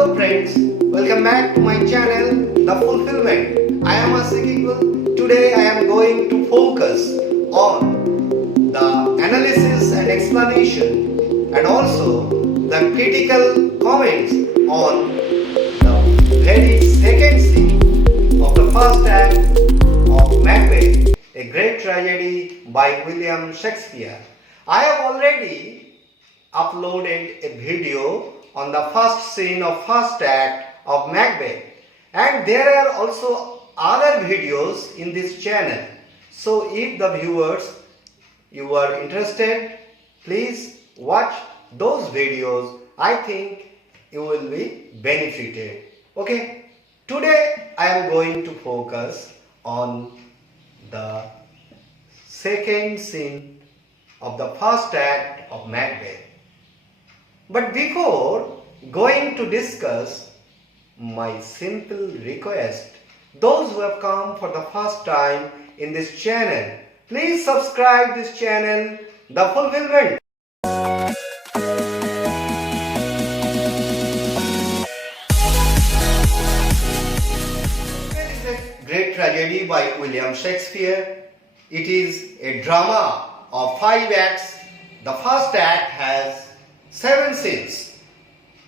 Hello friends, welcome back to my channel, The Fulfilment. I am Asikikul. Today I am going to focus on the analysis and explanation and also the critical comments on the very second scene of the first act of Macbeth, a great tragedy by William Shakespeare. I have already uploaded a video on the first scene of first act of Macbeth, and there are also other videos in this channel. So if the viewers you are interested, please watch those videos. I think you will be benefited. Okay, today I am going to focus on the second scene of the first act of Macbeth. But before going to discuss, my simple request, those who have come for the first time in this channel, please subscribe this channel, The Fulfilment. It is a great tragedy by William Shakespeare. It is a drama of 5 acts. The first act has 7 scenes.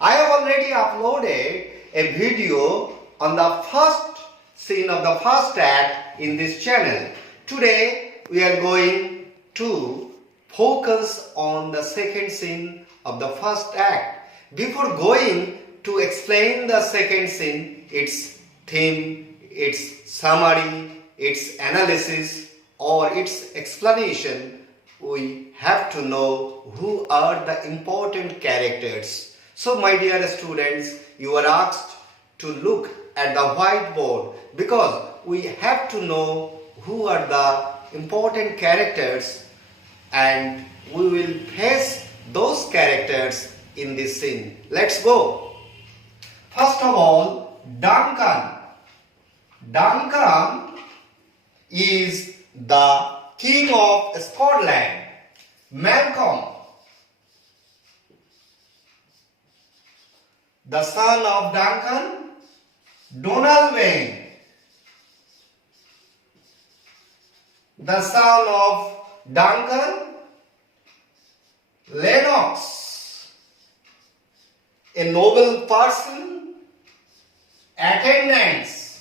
I have already uploaded a video on the first scene of the first act in this channel. Today we are going to focus on the second scene of the first act. Before going to explain the second scene, its theme, its summary, its analysis or its explanation, we have to know who are the important characters. So my dear students, you are asked to look at the whiteboard because we have to know who are the important characters and we will face those characters in this scene. Let's go. First of all, Duncan. Duncan is the King of Scotland. Malcolm, the son of Duncan. Donalbain, the son of Duncan. Lennox, a noble person. Attendants,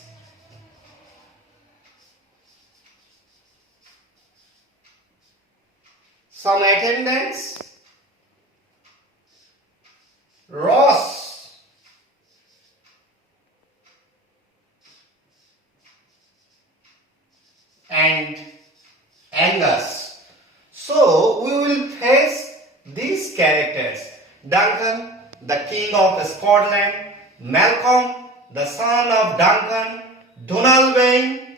some attendants. Ross, and Angus. So we will face these characters. Duncan, the King of Scotland. Malcolm, the son of Duncan. Donalbain,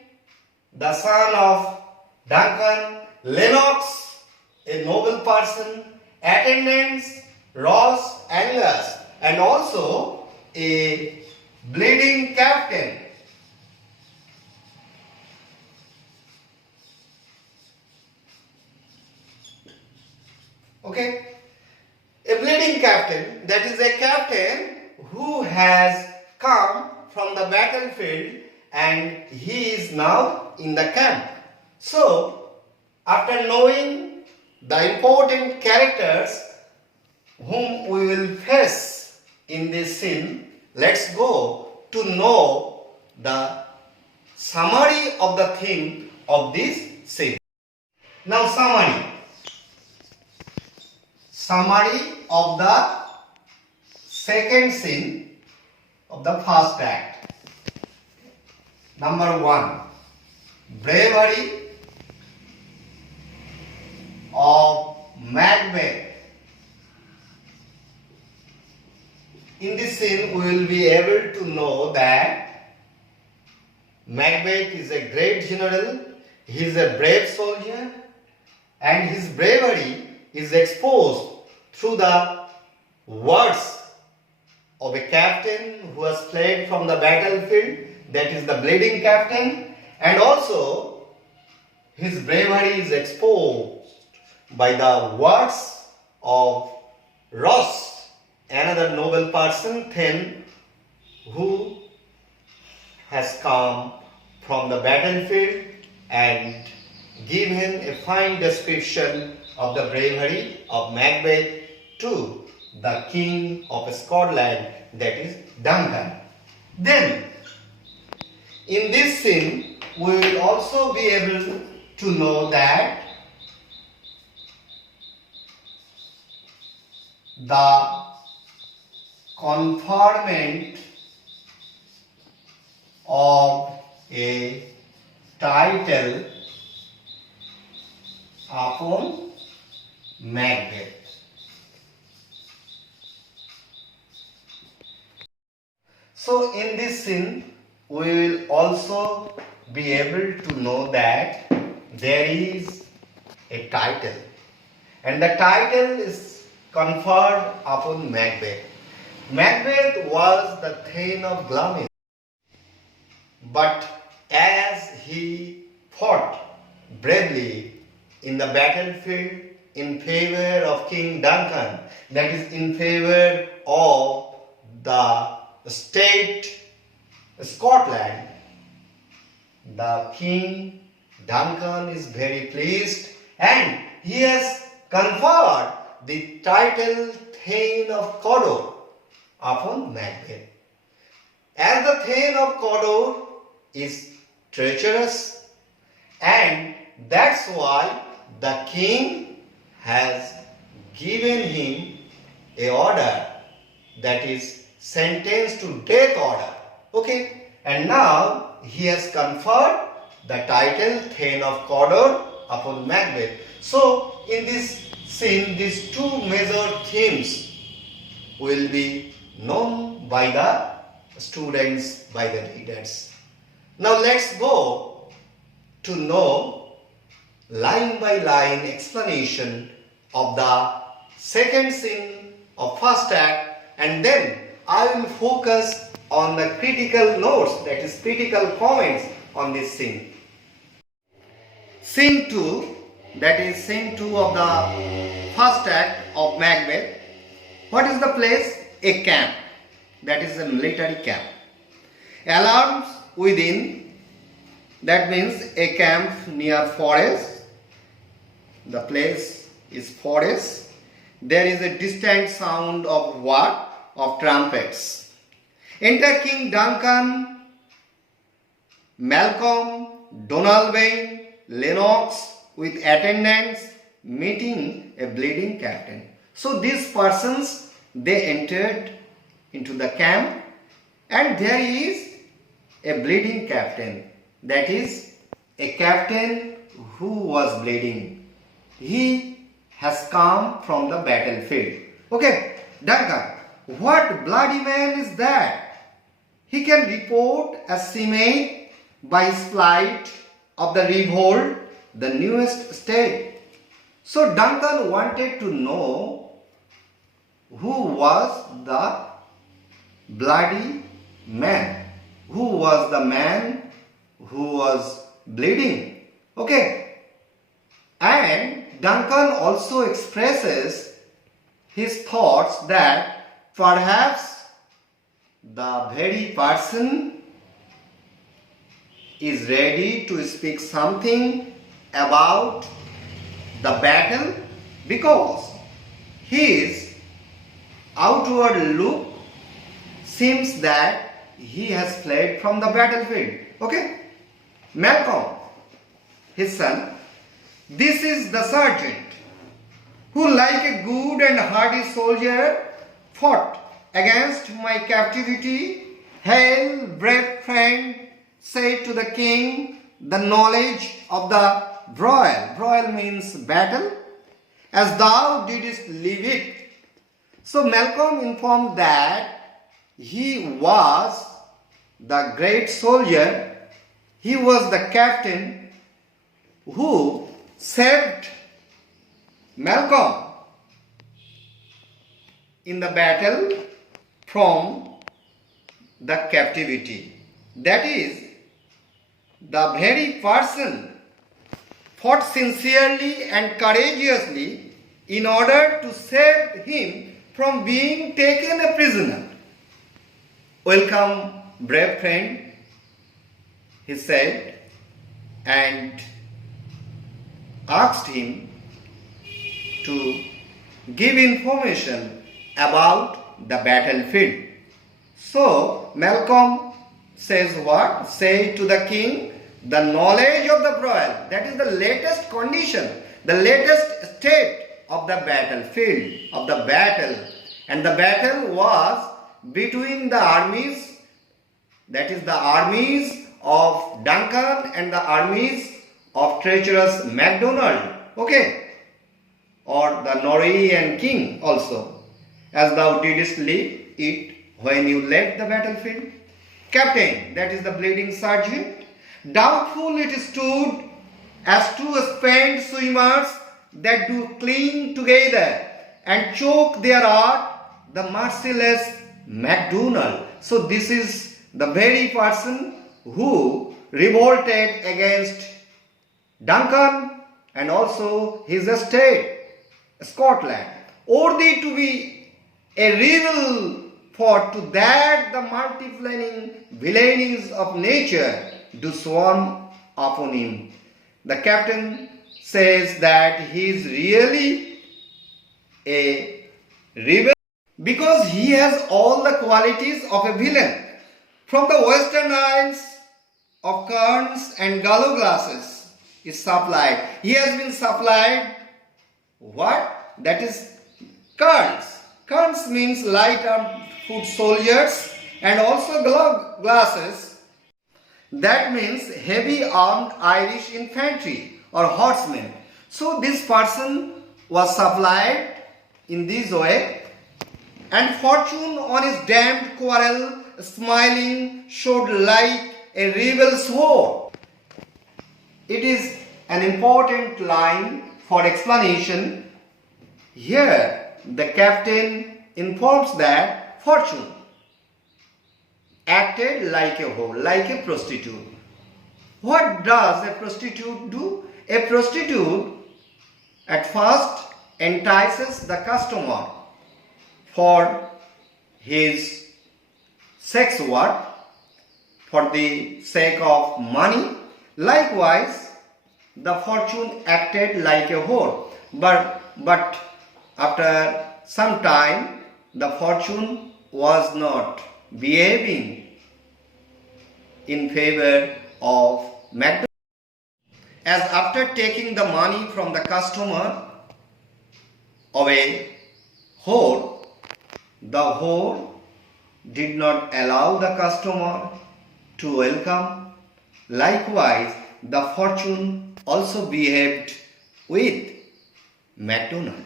the son of Duncan. Lennox, a noble person. Attendants, Ross, Angus, and also a bleeding captain. Okay, a bleeding captain, that is a captain who has come from the battlefield and he is now in the camp. So, after knowing the important characters whom we will face in this scene, let's go to know the summary of the theme of this scene. Now summary of the second scene of the first act. Number 1, bravery of Macbeth. In this scene, we will be able to know that Macbeth is a great general, he is a brave soldier, and his bravery is exposed through the words of a captain who has fled from the battlefield, that is the bleeding captain, and also his bravery is exposed by the words of Ross, another noble person, then who has come from the battlefield and give him a fine description of the bravery of Macbeth to the King of Scotland, that is Duncan. Then, in this scene, we will also be able to know that the conferment of a title upon Macbeth. So in this scene, we will also be able to know that there is a title, and the title is conferred upon Macbeth. Macbeth was the thane of Glamis, but as he fought bravely in the battlefield in favor of King Duncan, that is in favor of the state Scotland, the King Duncan is very pleased and he has conferred the title Thane of Cawdor upon Macbeth. As the Thane of Cawdor is treacherous, and that's why the king has given him a order, that is sentence to death order. Okay, and now he has conferred the title Thane of Cawdor upon Macbeth. So in this scene, these two major themes will be known by the students, by the readers. Now let's go to know line by line explanation of the second scene of first act, and then I will focus on the critical notes, that is critical comments on this scene. Scene 2, that is scene 2 of the first act of Macbeth. What is the place? A camp, that is a military camp. Alarms within, that means a camp near forest. The place is forest. There is a distant sound of what? Of trumpets. Enter King Duncan, Malcolm, Donalbain, Lennox with attendants meeting a bleeding captain. So these persons, they entered into the camp, and there is a bleeding captain, that is a captain who was bleeding. He has come from the battlefield. Okay, Duncan, what bloody man is that? He can report as Simei by his flight of the revolt, the newest state. So Duncan wanted to know who was the bloody man, who was the man who was bleeding. Okay, and Duncan also expresses his thoughts that perhaps the very person is ready to speak something about the battle, because his outward look seems that he has fled from the battlefield. Okay, Malcolm, his son, this is the sergeant who, like a good and hardy soldier, fought against my captivity. Hail, brave friend, say to the king the knowledge of the broil. Broil means battle, as thou didst leave it. So Malcolm informed that he was the great soldier, he was the captain who saved Malcolm in the battle from the captivity. That is, the very person fought sincerely and courageously in order to save him from being taken a prisoner. "Welcome, brave friend," he said, and asked him to give information about the battlefield. So Malcolm says what? Say to the king, the knowledge of the broil, that is the latest condition, the latest state of the battlefield, of the battle. And the battle was between the armies, that is the armies of Duncan and the armies of treacherous MacDonald, okay, or the Norwegian king also, as thou didst leave it when you left the battlefield. Captain, that is the bleeding sergeant, doubtful it stood as two spent swimmers that do cling together and choke their art, the merciless MacDonald. So this is the very person who revolted against Duncan and also his estate, Scotland. Or thee to be a rival for to that the multiplying villainies of nature do swarm upon him. The captain says that he is really a rebel because he has all the qualities of a villain. From the Western Isles of Cairns and gallo glasses is supplied. He has been supplied what? That is Cairns. Cairns means light armed foot soldiers and also glasses. That means heavy armed Irish infantry or horsemen. So this person was supplied in this way, and fortune on his damned quarrel smiling showed like a rebel's sword. It is an important line for explanation. Here the captain informs that fortune acted like a whore, like a prostitute. What does a prostitute do? A prostitute at first entices the customer for his sex work, for the sake of money. Likewise, the fortune acted like a whore. But after some time, the fortune was not behaving in favor of Macbeth. As after taking the money from the customer of a whore, the whore did not allow the customer to welcome. Likewise, the fortune also behaved with MacDonald.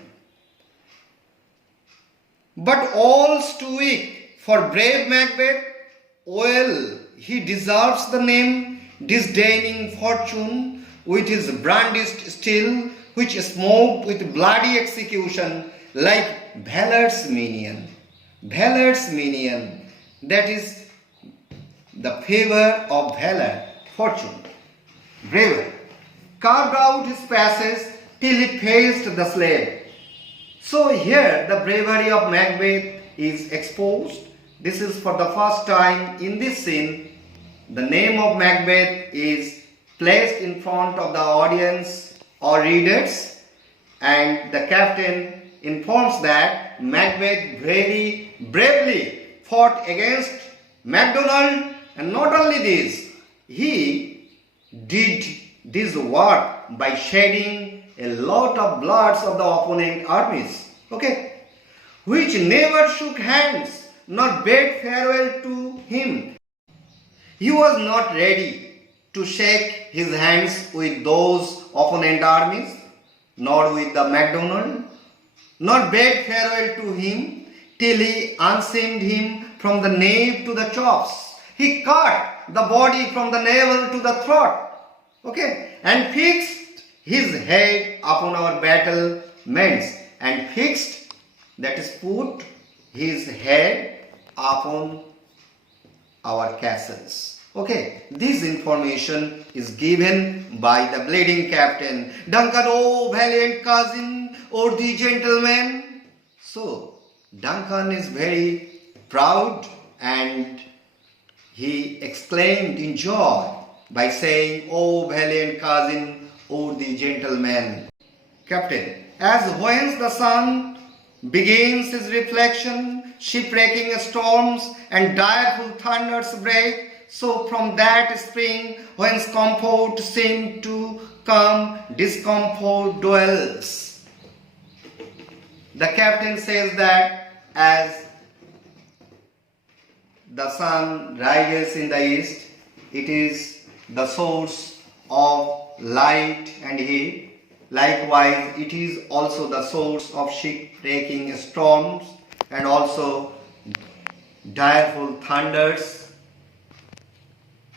But all's too weak for brave Macbeth. Well, he deserves the name, disdaining fortune with his brandished steel, which smoked with bloody execution like Valor's minion. Valor's minion, that is the favor of valor, fortune, bravery, carved out his passage till he faced the slave. So here the bravery of Macbeth is exposed. This is for the first time in this scene. The name of Macbeth is placed in front of the audience or readers, and the captain informs that Macbeth very bravely fought against MacDonald, and not only this, he did this work by shedding a lot of bloods of the opponent armies, okay, which never shook hands nor bade farewell to him. He was not ready to shake his hands with those opponent armies, nor with the MacDonald, nor bade farewell to him till he unseamed him from the nape to the chops. He cut the body from the navel to the throat, okay, and fixed his head upon our battlements, and fixed, that is, put his head upon our castles. Okay, this information is given by the bleeding captain. Duncan, oh valiant cousin, oh the gentleman. So Duncan is very proud and he exclaimed in joy by saying, "O valiant cousin, O the gentleman." Captain, as when the sun begins his reflection, shipwrecking storms and direful thunders break, so from that spring whence comfort seemed to come, discomfort dwells. The captain says that as the sun rises in the east, it is the source of light and heat. Likewise, it is also the source of shipwrecking storms and also direful thunders.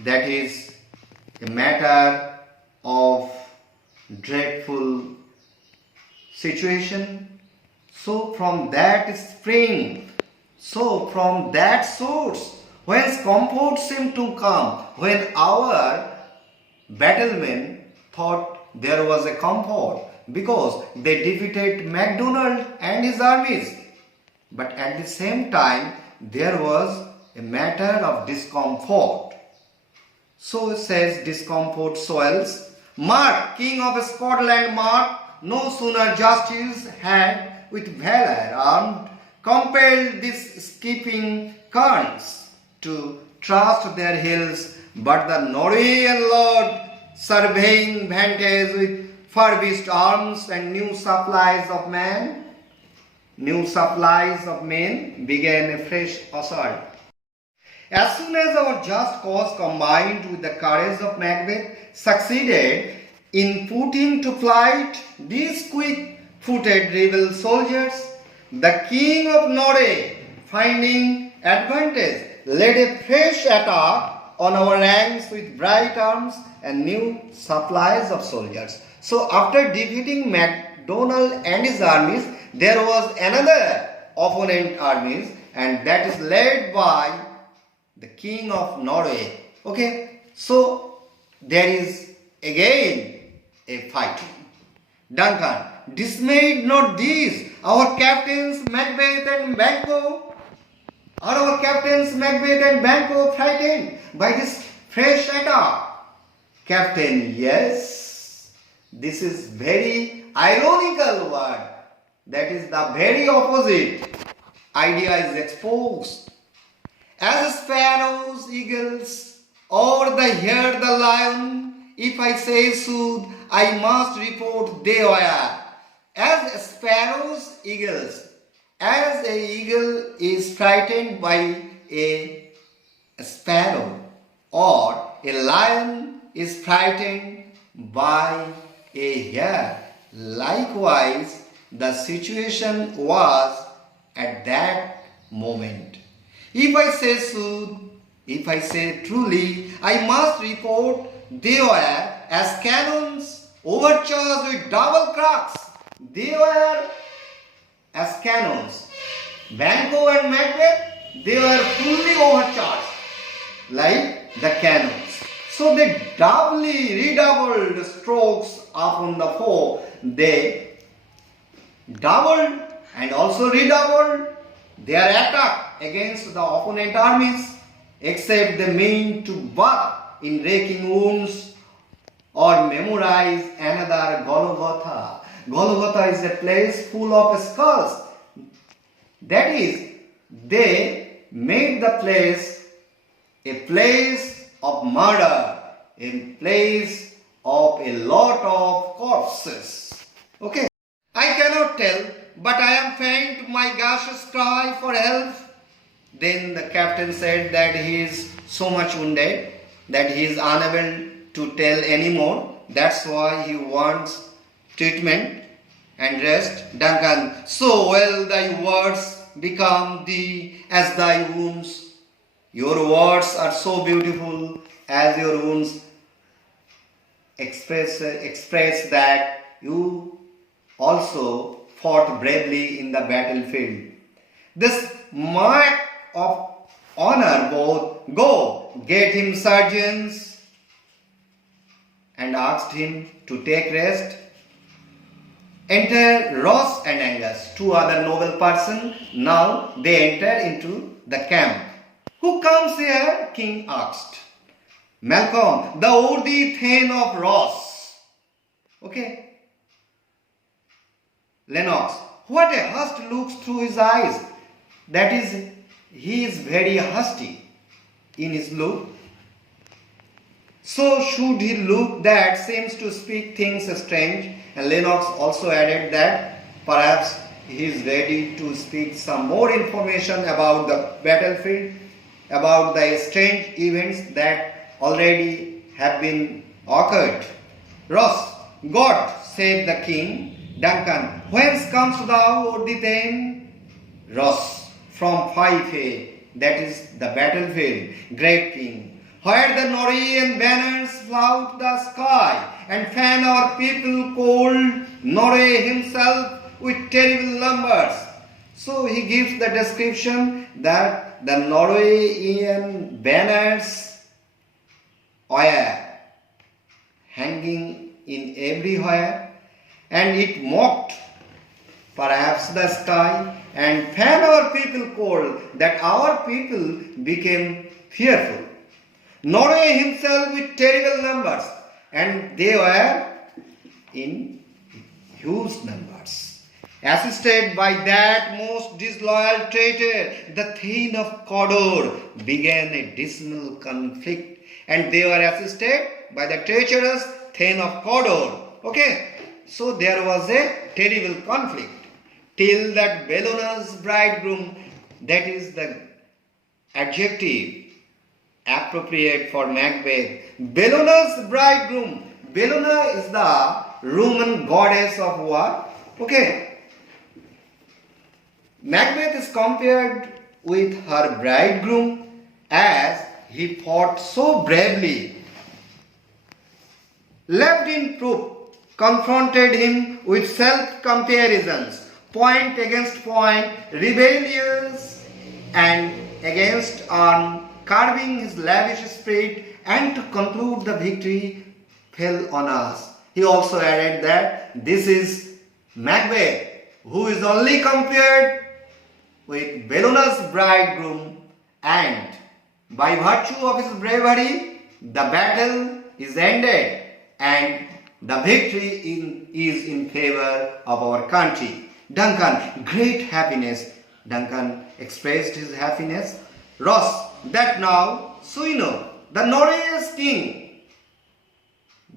That is a matter of dreadful situation. So from that source, whence comfort seemed to come, when our battlemen thought there was a comfort because they defeated MacDonald and his armies. But at the same time, there was a matter of discomfort. So it says, discomfort swells. Mark, King of Scotland, mark, no sooner justice had with valor armed, compelled these skipping kerns to trust their hills, but the Norwegian lord, surveying vantage with furbished arms and new supplies of men, began a fresh assault. As soon as our just cause combined with the courage of Macbeth succeeded in putting to flight these quick-footed rebel soldiers, the King of Norway, finding advantage, led a fresh attack on our ranks with bright arms and new supplies of soldiers. So after defeating MacDonald and his armies, there was another opponent armies, and that is led by the King of Norway. Okay, so there is again a fighting. Duncan, dismayed not these, our captains Macbeth and Banquo? Are our captains Macbeth and Banquo frightened by this fresh attack? Captain, yes. This is very ironical word. That is the very opposite idea is exposed. As sparrows, eagles, or the hare, the lion, if I say sooth, I must report they were. As sparrows, eagles, as a eagle is frightened by a sparrow, or a lion is frightened by a hare. Likewise, the situation was at that moment. If I say sooth, if I say truly, I must report they were as cannons overcharged with double cracks. They were as cannons. Banquo and Macbeth, they were fully overcharged like the cannons. So they redoubled strokes upon the foe. They doubled and also redoubled their attack against the opponent armies, except they mean to butt in raking wounds or memorize another Golgotha. Golgotha is a place full of skulls. That is, they made the place a place of murder, a place of a lot of corpses. Okay, I cannot tell, but I am faint, my gaseous cry for help. Then the captain said that he is so much wounded that he is unable to tell anymore. That's why he wants treatment and rest. Duncan, so will thy words become thee as thy wounds. Your words are so beautiful as your wounds express that you also fought bravely in the battlefield. This mark of honor both, go, get him surgeons, and asked him to take rest. Enter Ross and Angus, two other noble persons. Now they enter into the camp. Who comes here? King asked. Malcolm, the worthy Thane of Ross. Okay. Lennox, what a hust looks through his eyes. That is, he is very hasty in his look. So should he look that seems to speak things strange. And Lennox also added that perhaps he is ready to speak some more information about the battlefield, about the strange events that already have been occurred. Ross, God, said the king. Duncan, whence comes thou, O Thane? Ross, from Fife, that is the battlefield, great king, where the Norwegian banners flout the sky and fan our people cold, Norway himself with terrible numbers. So he gives the description that the Norwegian banners were hanging in everywhere, and it mocked perhaps the sky and fan our people cold, that our people became fearful. Norway himself with terrible numbers, and they were in huge numbers. Assisted by that most disloyal traitor, the Thane of Cawdor, began a dismal conflict, and they were assisted by the treacherous Thane of Cawdor. Okay, so there was a terrible conflict till that Bellona's bridegroom, that is the adjective appropriate for Macbeth. Bellona's bridegroom. Bellona is the Roman goddess of war. Okay. Macbeth is compared with her bridegroom as he fought so bravely, left in proof, confronted him with self-comparisons, point against point, rebellious and against arm, curbing his lavish spirit, and to conclude the victory fell on us. He also added that this is Macbeth, who is only compared with Bellona's bridegroom, and by virtue of his bravery, the battle is ended and the victory is in favor of our country. Duncan, great happiness. Duncan expressed his happiness. Ross, that now, so you know, the Norway's king,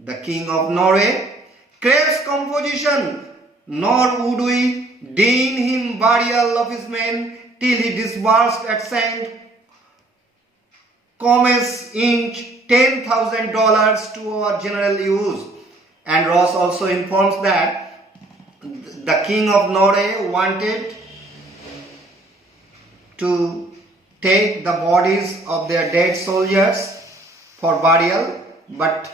the king of Norway, craves composition, nor would we deign him burial of his men till he disbursed at St. Comes inch $10,000 to our general use. And Ross also informs that the king of Norway wanted to take the bodies of their dead soldiers for burial, but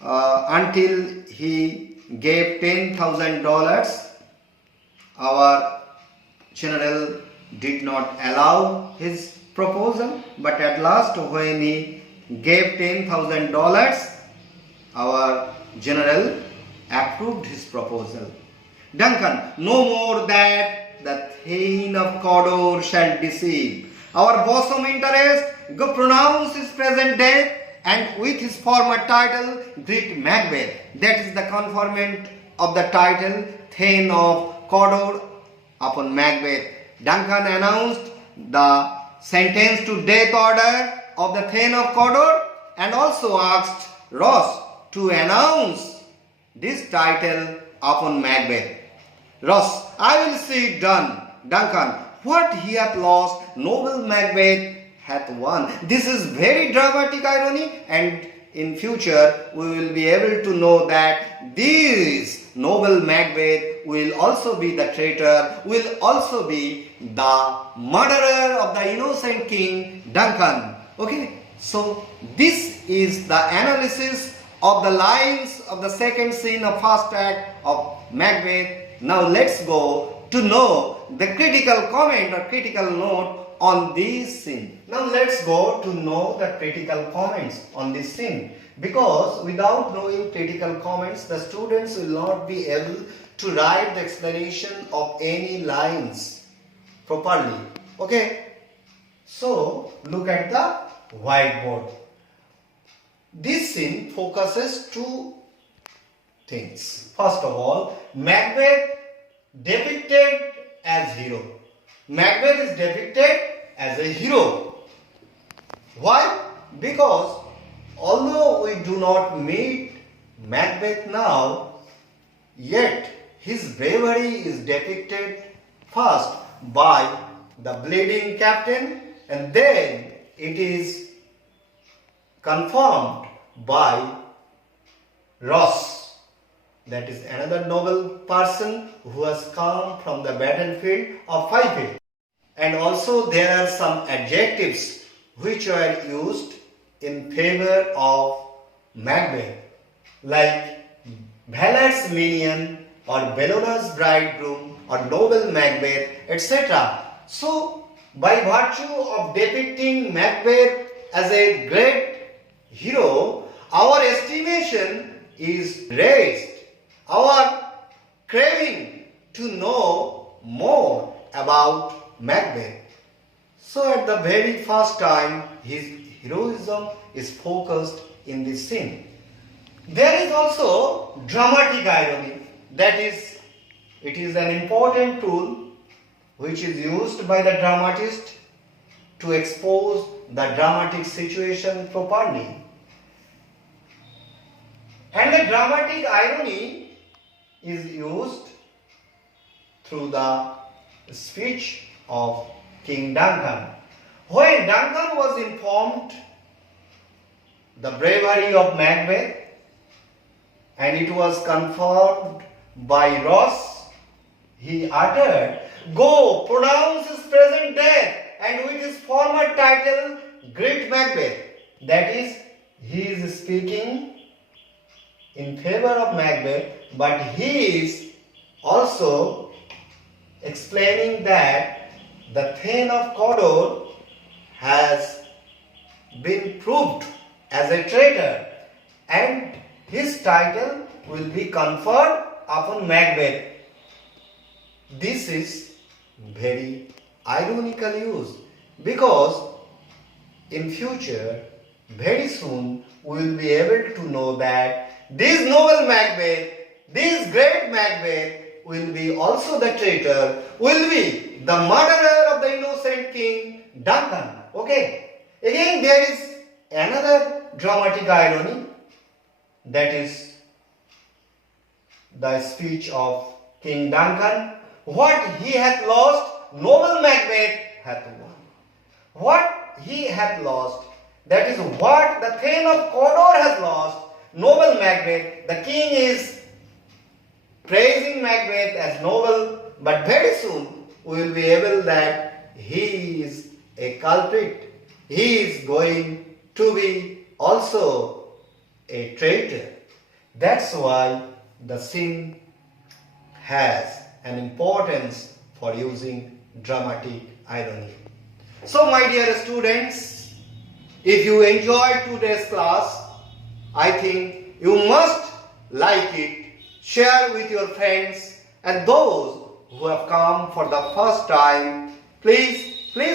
until he gave $10,000, our general did not allow his proposal. But at last, when he gave $10,000, our general approved his proposal. Duncan, no more that the Thane of Cawdor shall deceive. Our bosom interest, go pronounce his present death, and with his former title greet Macbeth. That is the conferment of the title Thane of Cawdor upon Macbeth. Duncan announced the sentence to death order of the Thane of Cawdor, and also asked Ross to announce this title upon Macbeth. Ross, I will see it done. Duncan, what he hath lost, noble Macbeth hath won. This is very dramatic irony, and in future we will be able to know that this noble Macbeth will also be the traitor, will also be the murderer of the innocent king Duncan. Okay, so this is the analysis of the lines of the second scene of first act of Macbeth. Now let's go to know the critical comment or critical note on this scene. Now let's go to know the critical comments on this scene, because without knowing critical comments, the students will not be able to write the explanation of any lines properly. Okay, So look at the whiteboard. This scene focuses two things. First of all, Macbeth depicted as hero. Macbeth is depicted as a hero. Why? Because although we do not meet Macbeth now, yet his bravery is depicted first by the bleeding captain, and then it is confirmed by Ross. That is another noble person who has come from the battlefield of Fulfilment. And also there are some adjectives which are used in favor of Macbeth, like Valor's minion or Bellona's bridegroom or noble Macbeth, etc. So, by virtue of depicting Macbeth as a great hero, our estimation is raised. Our craving to know more about Macbeth. So at the very first time, his heroism is focused in this scene. There is also dramatic irony. That is, it is an important tool which is used by the dramatist to expose the dramatic situation properly. And the dramatic irony is used through the speech of King Duncan. When Duncan was informed the bravery of Macbeth, and it was confirmed by Ross, he uttered, "Go, pronounce his present death, and with his former title, Great Macbeth." That is, he is speaking in favor of Macbeth, but he is also explaining that the Thane of Cawdor has been proved as a traitor, and his title will be conferred upon Macbeth. This is very ironical use, because in future, very soon, we will be able to know that this noble Macbeth, this great Macbeth, will be also the traitor, will be the murderer of the innocent king Duncan. Okay. Again, there is another dramatic irony, that is the speech of King Duncan. What he hath lost, noble Macbeth hath won. What he hath lost, that is what the Thane of Cawdor has lost, noble Macbeth. The king is praising Macbeth as noble, but very soon we will be able that he is a culprit. He is going to be also a traitor. That's why the scene has an importance for using dramatic irony. So my dear students, if you enjoyed today's class, I think you must like it, share with your friends, and those who have come for the first time, please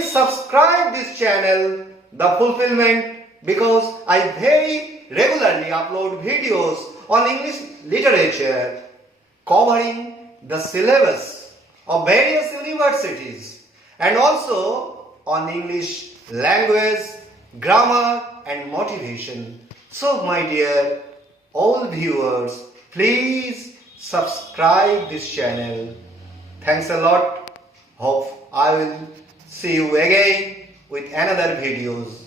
subscribe this channel, The Fulfilment, because I very regularly upload videos on English literature covering the syllabus of various universities, and also on English language, grammar and motivation. So my dear all viewers, please subscribe this channel. Thanks a lot. Hope I will see you again with another videos.